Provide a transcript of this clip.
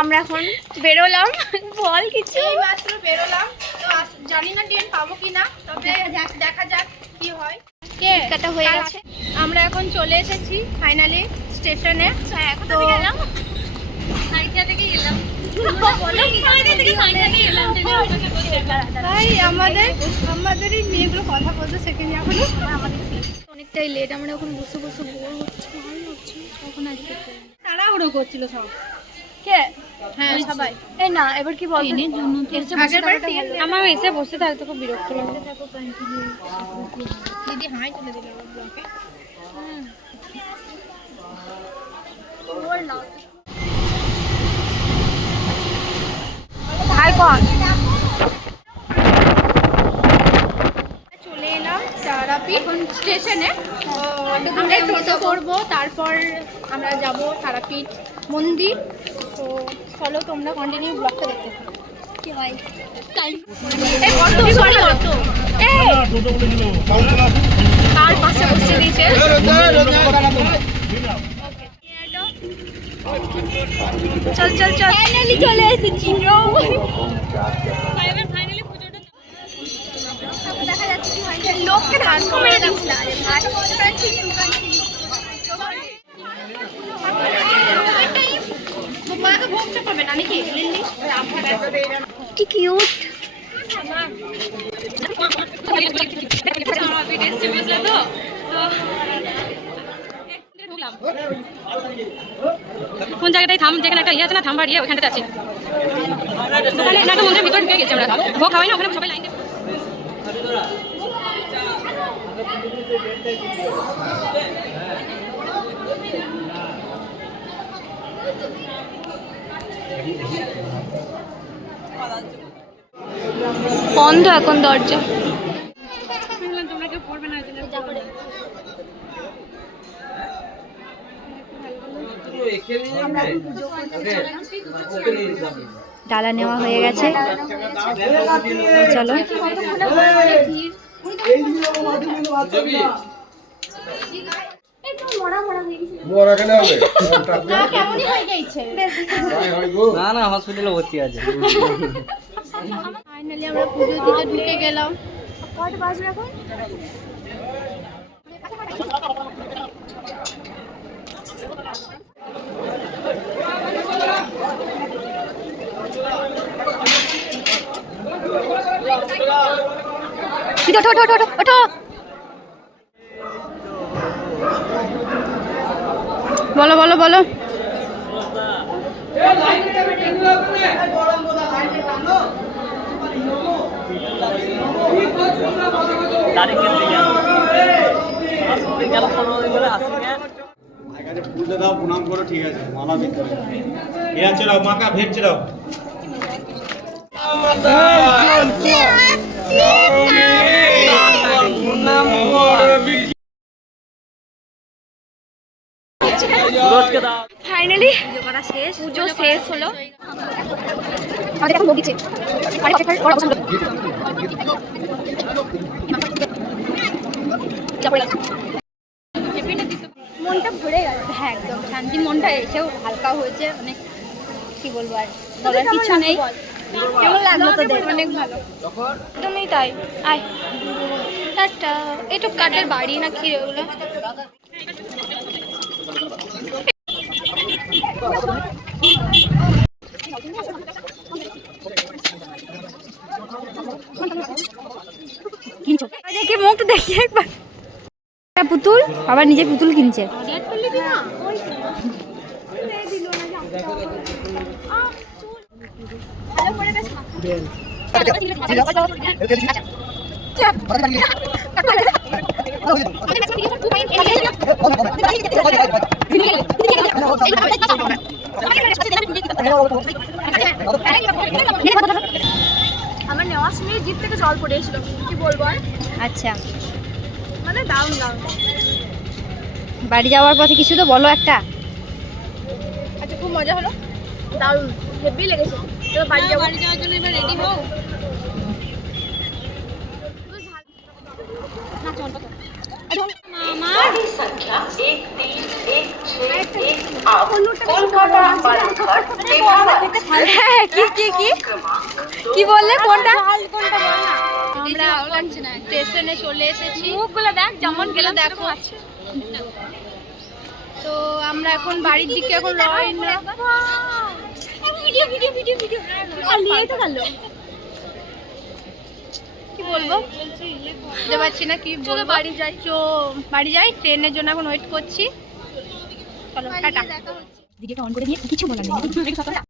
আমরা এখন বেরোলাম, বল কিছু। এই মাত্র বেরোলাম, তো জানি না ট্রেন পাবো কিনা, তবে দেখা যাক কি হয়। কাটা হয়ে গেছে, আমরা এখন চলে এসেছি ফাইনালি স্টেশনে। হ্যাঁ, কোথা থেকে এলাম? সাইথিয়া থেকে এলাম। তাই আমাদের এই মেয়েগুলো কথা বলতে শেখেনি এখনো। অনেকটাই লেট, আমরা এখন বসে বসে বোর হচ্ছে, ভালো হচ্ছে। এখন আজকে তাড়াহুড়ো করছিল সব। কে? হ্যাঁ সবাই। এই না, এবার কি বল, এসে বসে থাকাটা ভালো। আমার এসে বসে থাকতে খুব বিরক্ত লাগে। দিদি হাই তুলে দিল ব্লকে। হাই কর। চলে এলাম তারাপীঠ স্টেশনে। আমরা টোটো করবো, তারপর আমরা যাব তারাপীঠ মন্দির। তো চলো তোমরা কন্টিনিউ ব্লগটা দেখতে থাকো। কি হয় কার পাশে বসে দিয়েছে? চল চল চল, ফাইনালি চলে এসেছি। দেখা যাচ্ছে কি হয়, লোককে ধাক্কা মেরে দিস না রে ভাই। তোমাকে ভোগটা পাবে না নাকি লিলি? কি কিউট। কোন জায়গাটায় থাম, যেখানে একটা ইয়ে আছে না, থামবার ইয়ে, ওইখানটাতে আছি। ওখানে একটা মন্দিরের ভিতরে ঢুকে গেছি আমরা, ভোগ খাওয়াই না, ওখানে সবাই লাইন দিয়ে। বন্ধ এখন দরজা। তোমরা কেউ পড়বে না, ডালা নেওয়া হয়ে গেছে, চলো। কেমনই হয়ে গেছে। না না, হসপিটালে ভর্তি আছে। ফাইনালি আমরা পুজো দিতে ঢুকে গেলাম। কত বাজবে এখন? ওঠো ওঠো ওঠো ওঠো। বলো বলো বলো। পুজো দাও, প্রণাম করো, ঠিক আছে, মালা দিতে হবে। এরা চড়াও, মাকা ভেট চড়াও। ফাইনালি পুজো শেষ হলো, আমাদের এখন ভোগ দিচ্ছে। মনটা ভরে গেল। হ্যাঁ একদম শান্তি, মনটা এসেও হালকা হয়েছে অনেক। কি বলবো আর, বলার কিছু নেই। কেমন লাগলো তোদের? অনেক ভালো, একদমই তাই। আয় টাটা। এইটু কাঠের বাড়ি না কি ওগুলো? দেখি মুখ দেখি একবার। পুতুল, আবার নিজে পুতুল কিনছে। আমার নেওয়ার সময় জিপ থেকে জল পড়ে এসেছিল, কি বলবো আর। আচ্ছা, মানে দারুণ দারুণ। বাড়ি যাওয়ার পথে কিছু তো বলো একটা। আচ্ছা খুব মজা হলো, দারুণ হেভি লেগেছে। এবার বাড়ি যাওয়ার জন্য এবার রেডি হও। মামা হ্যাঁ, কি বললে কোনটা? আমরা স্টেশনে চলে এসেছি। মুখগুলো দেখ যেমন গেলে দেখো। তো আমরা এখন বাড়ির দিকে এখন রওনা। কি বলবো বুঝতে পারছি না কি বলবো। বাড়ি যাই, ট্রেনের জন্য এখন ওয়েট করছি। চলো টাটা। ভিডিওটা অন করে দিয়ে কিছু বলার নেই।